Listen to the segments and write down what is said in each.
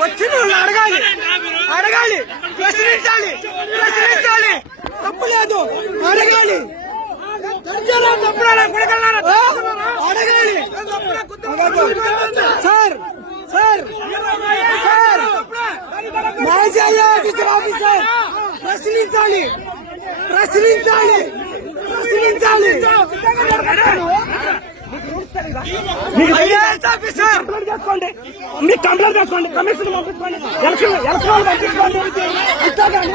వచ్చిన అడగాలి. అడగాలి. ప్రశ్నించాలి. ప్రశ్నించాలి. తప్పు లేదు. అడగాలి. అడగాలి. Sir sir sir. మాజీ ఆఫీసర్ ఆఫీసర్. ప్రశ్నించాలి. ప్రశ్నించాలి. ప్రశ్నించాలి మీకు ఐఏఎస్ ఆఫీసర్ కంప్లైంట్ చేసుకోండి. మీకు కంప్లైంట్ చేసుకోండి. కమిషన్ పంపించుకోండి. ఎలక్షన్ ఎలక్షన్ పంపించుకోండి. ఇస్తాగాని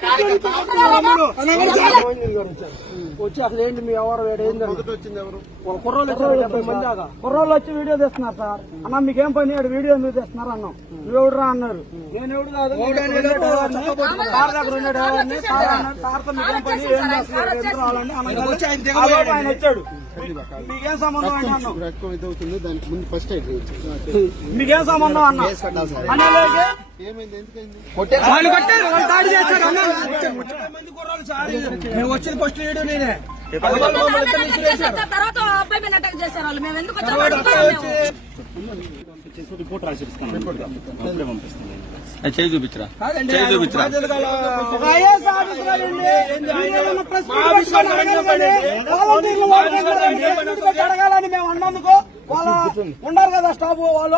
వచ్చి అసలు ఏంటి మీ ఎవరు కుర్రోళ్ళు వచ్చి వీడియో తీస్తున్నారు సార్ అన్న మీకేం పని వీడియో ఎందుకు తీస్తున్నారు అన్నాం నువ్వెవడురా అన్నారు నేను ఎవడు కాదు సార్ దగ్గర ఉన్నాడు ఎవరిని? సార్ అన్నాడు, సార్తో మీకేం పని ఏం చేస్తున్నారు ఎందుకు రావాలని అనగానే ఆ లోపు ఆయన వచ్చాడు మీకేం సంబంధం అని అన్నాం అవుతుంది దానికి ముందు ఫస్ట్ మీకేం సంబంధం అన్నా ఏమైంది? ఎందుకైంది? వాళ్ళు కొట్టారు. వాళ్ళు దాడి చేశారు అన్నారు మేము వచ్చిన ఫస్ట్ వీడియో నేనే. తర్వాత అబ్బాయి మీద అటాక్ చేశారు వాళ్ళు. మేము ఎందుకు. రిపోర్ట్ పంపిస్తాను చేయి చూపించరా? చేయి చూపించరా? అడగాలని మేము అన్నందుకు వాళ్ళు ఉన్నారు కదా స్టాఫ్ వాళ్ళ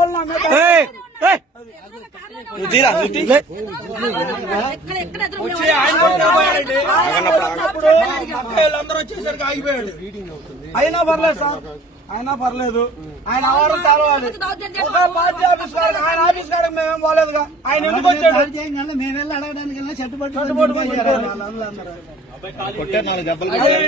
వచ్చేసరికి ఆగిపోయాడు అయినా పర్లేదు సార్. అయినా పర్లేదు. ఆయన ఆవారం తెలవాలి ఒక పార్టీ ఆఫీస్ కాడ ఆయన ఆఫీస్ కాడ మేమేం పోలేదుగా. ఆయన ఎందుకు వచ్చాడు? మేము వెళ్ళి అడగడానికి చెట్టుబడి కట్టుబడి పోయి కొట్టారు నాలుగు దెబ్బలు